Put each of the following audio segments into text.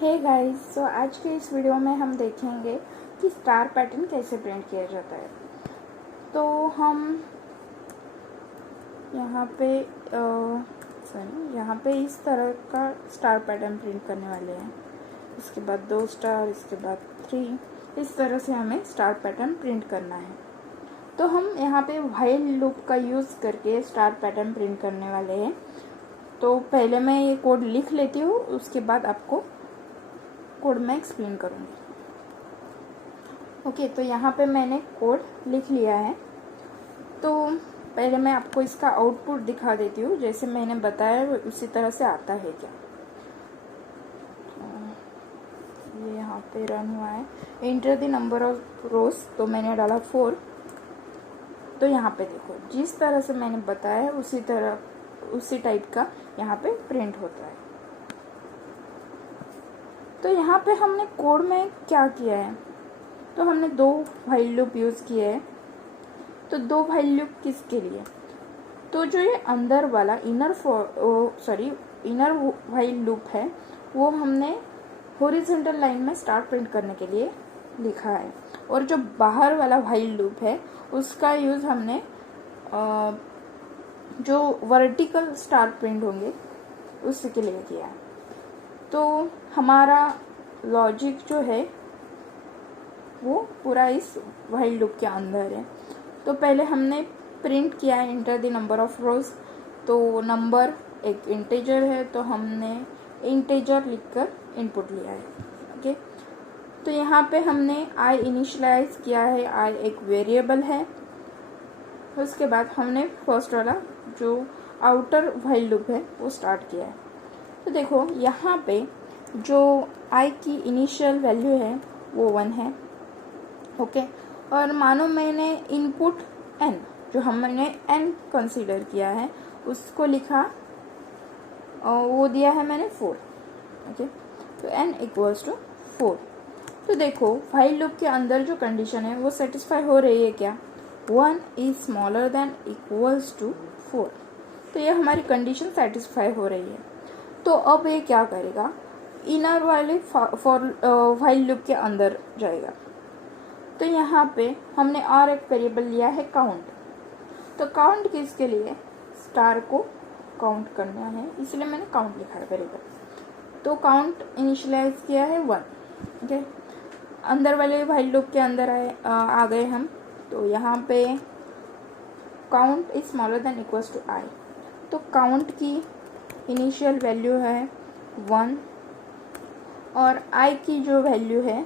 Hey guys, सो आज के इस वीडियो में हम देखेंगे कि स्टार पैटर्न कैसे प्रिंट किया जाता है। तो हम यहाँ पे इस तरह का स्टार पैटर्न प्रिंट करने वाले हैं। इसके बाद 2 स्टार, इसके बाद 3, इस तरह से हमें स्टार पैटर्न प्रिंट करना है। तो हम यहाँ पे व्हाइल लूप का यूज़ करके स्टार पैटर्न प्रिंट करने वाले हैं। तो पहले मैं ये कोड लिख लेती हूँ, उसके बाद आपको कोड में एक्सप्लेन करूँगी। ओके, तो यहाँ पे मैंने कोड लिख लिया है। तो पहले मैं आपको इसका आउटपुट दिखा देती हूँ, जैसे मैंने बताया उसी तरह से आता है क्या। ये यहाँ पे रन हुआ है, एंटर द नंबर ऑफ रोज, तो मैंने डाला 4। तो यहाँ पे देखो, जिस तरह से मैंने बताया उसी टाइप का यहाँ पे प्रिंट होता है। तो यहाँ पे हमने कोड में क्या किया है, तो हमने 2 व्हाइल लूप यूज़ किए हैं। तो 2 व्हाइल लूप किसके लिए, तो जो ये अंदर वाला इनर व्हाइल लूप है वो हमने हॉरिजॉन्टल लाइन में स्टार प्रिंट करने के लिए लिखा है, और जो बाहर वाला व्हाइल लूप है उसका यूज़ हमने जो वर्टिकल स्टार प्रिंट होंगे उसके लिए किया है। तो हमारा लॉजिक जो है वो पूरा इस व्हाइल लूप के अंदर है। तो पहले हमने प्रिंट किया है एंटर द नंबर ऑफ रोज। तो नंबर एक इंटीजर है, तो हमने इंटीजर लिखकर इनपुट लिया है। ओके, तो यहाँ पे हमने आई इनिशियलाइज किया है, आई एक वेरिएबल है। उसके बाद हमने फर्स्ट वाला जो आउटर व्हाइल लूप है वो स्टार्ट किया है। तो देखो यहाँ पे जो आई की इनिशियल वैल्यू है वो 1 है। ओके, और मानो मैंने इनपुट n, जो हमने n कंसीडर किया है उसको लिखा, और वो दिया है मैंने 4। ओके, तो n इक्वल्स टू 4। तो देखो व्हाइल लूप के अंदर जो कंडीशन है वो सेटिस्फाई हो रही है क्या, 1 is smaller than equals to 4। तो ये हमारी कंडीशन सेटिस्फाई हो रही है। तो अब ये क्या करेगा, इनर वाले व्हाइल लूप के अंदर जाएगा। तो यहाँ पे हमने और एक वेरिएबल लिया है काउंट। तो काउंट किसके लिए, स्टार को काउंट करना है, इसलिए मैंने काउंट लिखा है वेरिएबल। तो काउंट इनिशियलाइज किया है 1। ओके, अंदर वाले व्हाइल लूप के अंदर आ गए हम। तो यहाँ पे count is smaller than equals to I. तो काउंट की इनिशियल वैल्यू है 1, और आई की जो वैल्यू है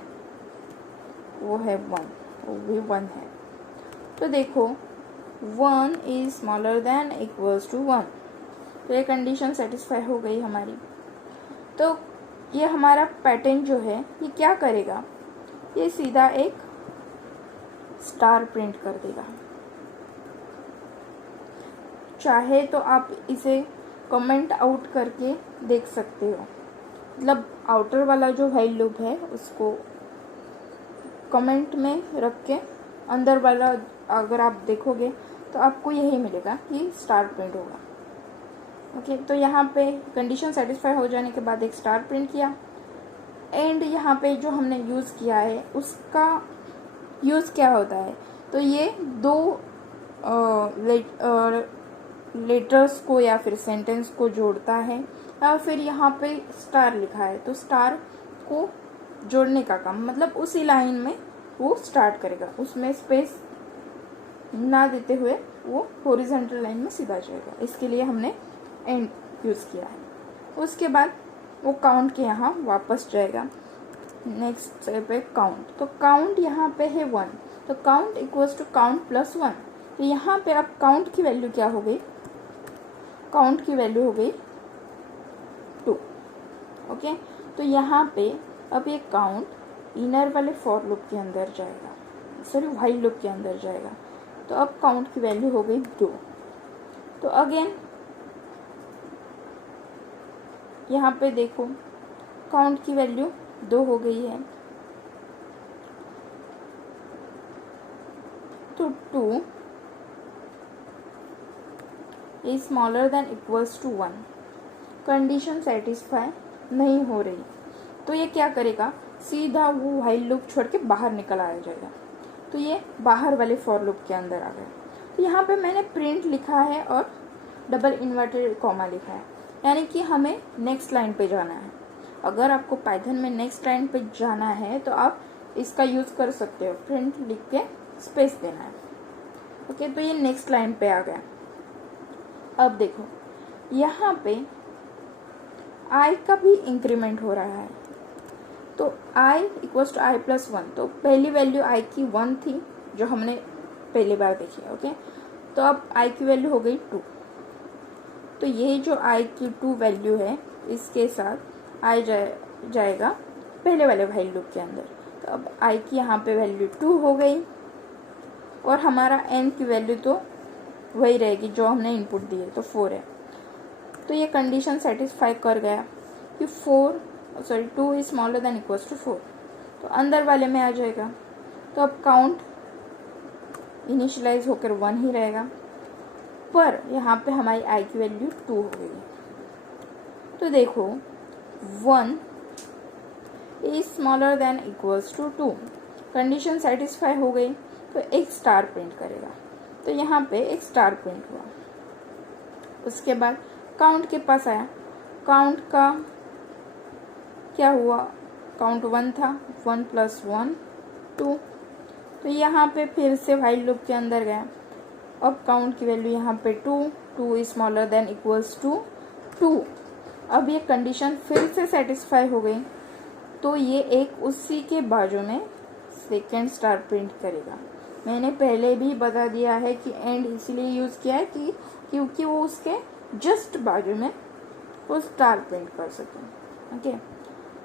वो है 1, वो भी 1 है। तो देखो 1 is smaller than equals to 1। तो ये कंडीशन सेटिस्फाई हो गई हमारी। तो ये हमारा पैटर्न जो है ये क्या करेगा, ये सीधा एक स्टार प्रिंट कर देगा। चाहे तो आप इसे कमेंट आउट करके देख सकते हो, मतलब आउटर वाला जो व्हाइल लूप है उसको कमेंट में रख के अंदर वाला अगर आप देखोगे तो आपको यही मिलेगा कि स्टार प्रिंट होगा। ओके, तो यहाँ पे कंडीशन सेटिस्फाई हो जाने के बाद एक स्टार प्रिंट किया, एंड यहाँ पे जो हमने यूज़ किया है उसका यूज़ क्या होता है, तो ये 2 लेटर्स को या फिर सेंटेंस को जोड़ता है, या फिर यहाँ पे स्टार लिखा है तो स्टार को जोड़ने का काम, मतलब उसी लाइन में वो स्टार्ट करेगा, उसमें स्पेस ना देते हुए वो हॉरिजॉन्टल लाइन में सीधा जाएगा। इसके लिए हमने एंड यूज़ किया है। उसके बाद वो काउंट के यहाँ वापस जाएगा। नेक्स्ट स्टेप है काउंट। तो काउंट यहाँ पे है 1, तो count equals to count plus 1। तो यहाँ पे अब काउंट की वैल्यू क्या हो गई, काउंट की वैल्यू हो गई 2। ओके, तो यहाँ पे अब ये काउंट इनर वाले फॉर लूप के अंदर जाएगा, सॉरी व्हाइल लूप के अंदर जाएगा। तो अब काउंट की वैल्यू हो गई 2। तो अगेन यहाँ पे देखो काउंट की वैल्यू 2 हो गई है। तो 2 is smaller than equals to 1। Condition satisfy नहीं हो रही, तो ये क्या करेगा, सीधा वो व्हाइल लूप छोड़ के बाहर निकल आ जाएगा। तो ये बाहर वाले फॉर लूप के अंदर आ गया। तो यहाँ पे मैंने प्रिंट लिखा है और डबल इन्वर्टेड कॉमा लिखा है, यानी कि हमें नेक्स्ट लाइन पे जाना है। अगर आपको पाइथन में नेक्स्ट लाइन पे जाना है तो आप इसका यूज़ कर सकते हो, प्रिंट लिख के स्पेस देना है। ओके, तो ये नेक्स्ट लाइन पे आ गया। अब देखो यहाँ पे i का भी इंक्रीमेंट हो रहा है, तो i equals to i plus 1। तो पहली वैल्यू i की 1 थी जो हमने पहली बार देखी। ओके, तो अब i की वैल्यू हो गई 2। तो ये जो i की 2 वैल्यू है इसके साथ i जाएगा पहले वाले व्हाइल लूप के अंदर। तो अब i की यहाँ पे वैल्यू 2 हो गई और हमारा n की वैल्यू तो वही रहेगी जो हमने इनपुट दी है, तो 4 है। तो ये कंडीशन सेटिस्फाई कर गया कि 2 is smaller than equals to 4, तो अंदर वाले में आ जाएगा। तो अब काउंट इनिशियलाइज होकर 1 ही रहेगा, पर यहाँ पे हमारी i की वैल्यू 2 हो गई। तो देखो 1 is smaller than equals to 2, condition satisfy हो गई, तो एक स्टार प्रिंट करेगा। तो यहाँ पे एक स्टार प्रिंट हुआ। उसके बाद काउंट के पास आया, काउंट का क्या हुआ, काउंट 1 था, 1 प्लस 1 2। तो यहाँ पे फिर से व्हाइल लूप के अंदर गया। अब काउंट की वैल्यू यहाँ पे 2 is smaller than equals to 2। अब ये कंडीशन फिर से सेटिस्फाई हो गई, तो ये एक उसी के बाजू में सेकेंड स्टार प्रिंट करेगा। मैंने पहले भी बता दिया है कि एंड इसीलिए यूज़ किया है कि क्योंकि वो उसके जस्ट बाजू में वो स्टार प्रिंट कर सके। ओके,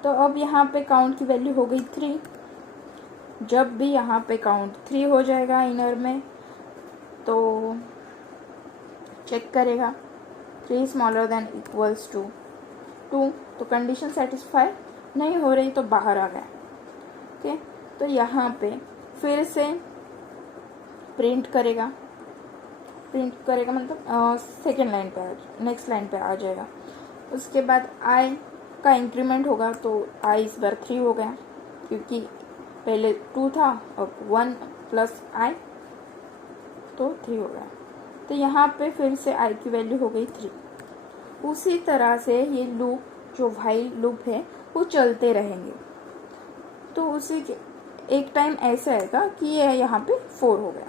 तो अब यहाँ पे काउंट की वैल्यू हो गई 3। जब भी यहाँ पे काउंट 3 हो जाएगा इनर में, तो चेक करेगा 3 स्मॉलर देन इक्वल्स टू 2। तो कंडीशन सेटिस्फाई नहीं हो रही, तो बाहर आ गया। ओके, तो यहाँ पे फिर से प्रिंट करेगा मतलब सेकेंड लाइन पे नेक्स्ट लाइन पे आ जाएगा। उसके बाद i का इंक्रीमेंट होगा, तो i इस बार 3 हो गया, क्योंकि पहले 2 था और 1 प्लस i तो 3 हो गया। तो यहाँ पे फिर से i की वैल्यू हो गई 3। उसी तरह से ये लूप जो व्हाइल लूप है वो चलते रहेंगे। तो उसी के एक टाइम ऐसा आएगा कि ये यहाँ पे 4 हो गया।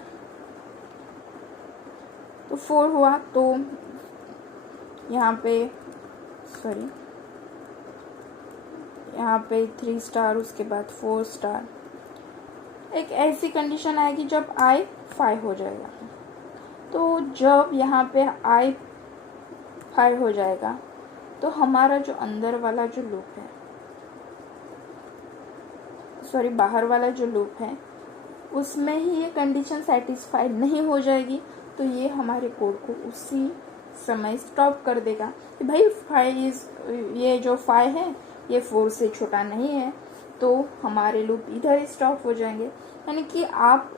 तो 4 हुआ, तो यहाँ पे 3 स्टार, उसके बाद 4 स्टार। एक ऐसी कंडीशन आएगी जब i 5 हो जाएगा। तो जब यहाँ पे i 5 हो जाएगा, तो हमारा जो अंदर वाला जो लूप है, बाहर वाला जो लूप है, उसमें ही ये कंडीशन सेटिस्फाई नहीं हो जाएगी। तो ये हमारे कोड को उसी समय स्टॉप कर देगा कि भाई ये जो 5 है ये 4 से छोटा नहीं है, तो हमारे लूप इधर स्टॉप हो जाएंगे। यानी कि आप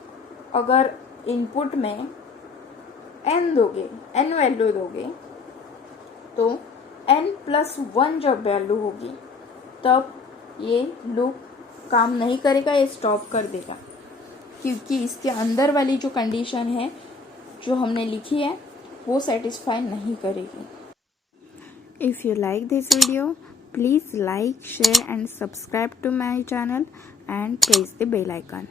अगर इनपुट में n वैल्यू दोगे, तो n+1 जब वैल्यू होगी तब ये लूप काम नहीं करेगा, ये स्टॉप कर देगा, क्योंकि इसके अंदर वाली जो कंडीशन है जो हमने लिखी है वो सेटिस्फाई नहीं करेगी। If you like this video, please like, share and subscribe to my channel and press the bell icon.